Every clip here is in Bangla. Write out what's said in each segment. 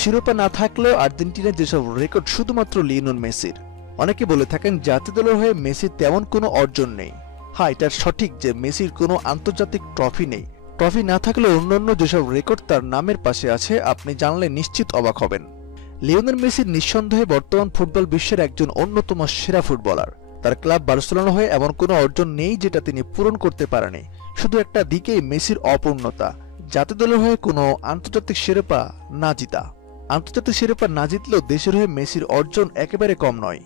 শিরোপা না থাকলেও আর্জেন্টিনার যেসব রেকর্ড শুধুমাত্র লিওনেল মেসির, অনেকে বলে থাকেন জাতীয় দলের হয়ে মেসির তেমন কোনো অর্জন নেই। হ্যাঁ এটা সঠিক যে মেসির কোনো আন্তর্জাতিক ট্রফি নেই। ট্রফি না থাকলেও অন্যান্য যেসব রেকর্ড তার নামের পাশে আছে, আপনি জানলে নিশ্চিত অবাক হবেন। লিওনেল মেসির নিঃসন্দেহে বর্তমান ফুটবল বিশ্বের একজন অন্যতম সেরা ফুটবলার। তার ক্লাব বার্সেলোনা হয়ে এমন কোনো অর্জন নেই যেটা তিনি পূরণ করতে পারেনি। শুধু একটা দিকেই মেসির অপূর্ণতা, জাতীয় দলের হয়ে কোনো আন্তর্জাতিক শিরোপা না জিতা। আন্তর্জাতিক শিরোপা না জিতলেও দেশের হয়ে মেসির অর্জন একেবারে কম নয়।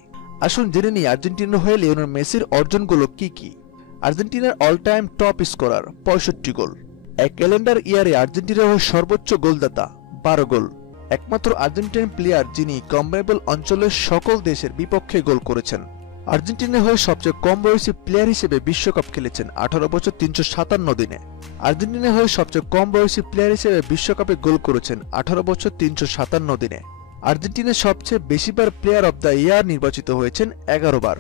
আসুন জেনে নিই আর্জেন্টিনার হয়ে লিওনেল মেসির অর্জনগুলো কি কি। আর্জেন্টিনার অল টাইম টপ স্কোরার পঁয়ষট্টি গোল। এক ক্যালেন্ডার ইয়ারে আর্জেন্টিনার হয়ে সর্বোচ্চ গোলদাতা, বারো গোল। একমাত্র আর্জেন্টিনার প্লেয়ার যিনি কম্বাইবল অঞ্চলের সকল দেশের বিপক্ষে গোল করেছেন। আর্জেন্টিনার হয়ে সবচেয়ে কম বয়সী প্লেয়ার হিসেবে বিশ্বকাপ খেলেছেন আঠারো বছর তিনশো সাতান্ন দিনে। আর্জেন্টিনার হয়ে সবচেয়ে কম বয়সী প্লেয়ার হিসেবে বিশ্বকাপে গোল করেছেন আঠারো বছর তিনশো সাতান্ন দিনে। আর্জেন্টিনার সবচেয়ে বেশিবার প্লেয়ার অব দ্য ইয়ার নির্বাচিত হয়েছেন এগারো বার।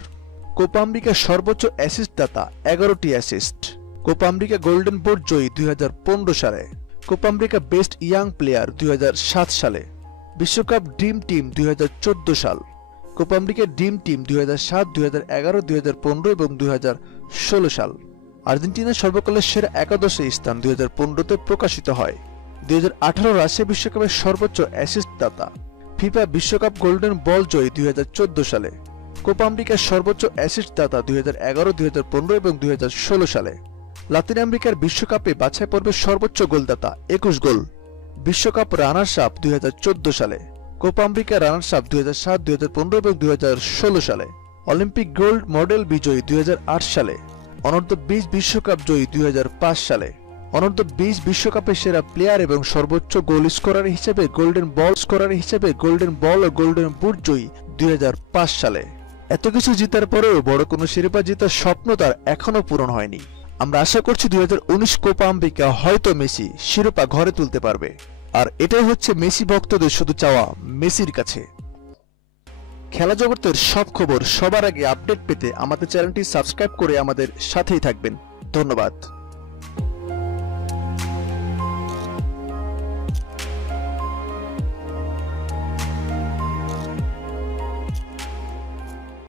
কোপা আমেরিকার সর্বোচ্চ অ্যাসিস্ট দাতা, এগারোটি assist Copa America golden board জয়ী দুই হাজার পনেরো সালে। Copa America best young player দুই হাজার সাত সালে। বিশ্বকাপ ড্রিম টিম দুই হাজার চোদ্দ সাল। কোপা আমেরিকা ড্রিম টিম দুই হাজার সাত দুই হাজার এগারো দুই হাজার পনেরো এবং দুই হাজার ষোলো সাল আর্জেন্টিনার সর্বকালের সেরা একাদশে স্থান দুই হাজার পনেরোতে প্রকাশিত হয় দুই হাজার আঠারো রাশিয়া বিশ্বকাপের সর্বোচ্চ অ্যাসিস্ট দাতা ফিফা বিশ্বকাপ গোল্ডেন বল জয়ী দুই হাজার চোদ্দ সালে কোপা আমেরিকার সর্বোচ্চ অ্যাসিস্ট দাতা দুই হাজার এগারো দুই হাজার পনেরো এবং দুই হাজার ষোলো সালে লাতিন আমেরিকার বিশ্বকাপে বাছাই পর্বের সর্বোচ্চ গোলদাতা একুশ গোল বিশ্বকাপ রানার্স আপ দুই সালে কোপা আমেরিকা রানার্স আপ দুই হাজার সাত, দুই হাজার পনেরো এবং দুই ষোলো সালে। অলিম্পিক গোল্ড মডেল বিজয়ী দুই হাজার আট সালে। অনূর্ধ্ব বিশ বিশ্বকাপ জয়ী দুই হাজার পাঁচ সালে। অনূর্ধ্ব বিশ বিশ্বকাপের সেরা প্লেয়ার এবং সর্বোচ্চ গোল স্কোরার হিসেবে গোল্ডেন বল স্কোরার হিসেবে গোল্ডেন বল ও গোল্ডেন বুট জয়ী দুই হাজার পাঁচ সালে। এত কিছু জিতার পরেও বড় কোনো শিরোপা জেতার স্বপ্ন তার এখনও পূরণ হয়নি। আমরা আশা করছি দুই কোপা আমেরিকা হয়তো মেসি শিরোপা ঘরে তুলতে পারবে। আর এটাই হচ্ছে মেসি ভক্তদের শুধু চাওয়া, মেসির কাছে। খেলা জগতের সব খবর সবার আগে আপডেট পেতে আমাদের চ্যানেলটি সাবস্ক্রাইব করে আমাদের সাথেই থাকবেন। ধন্যবাদ।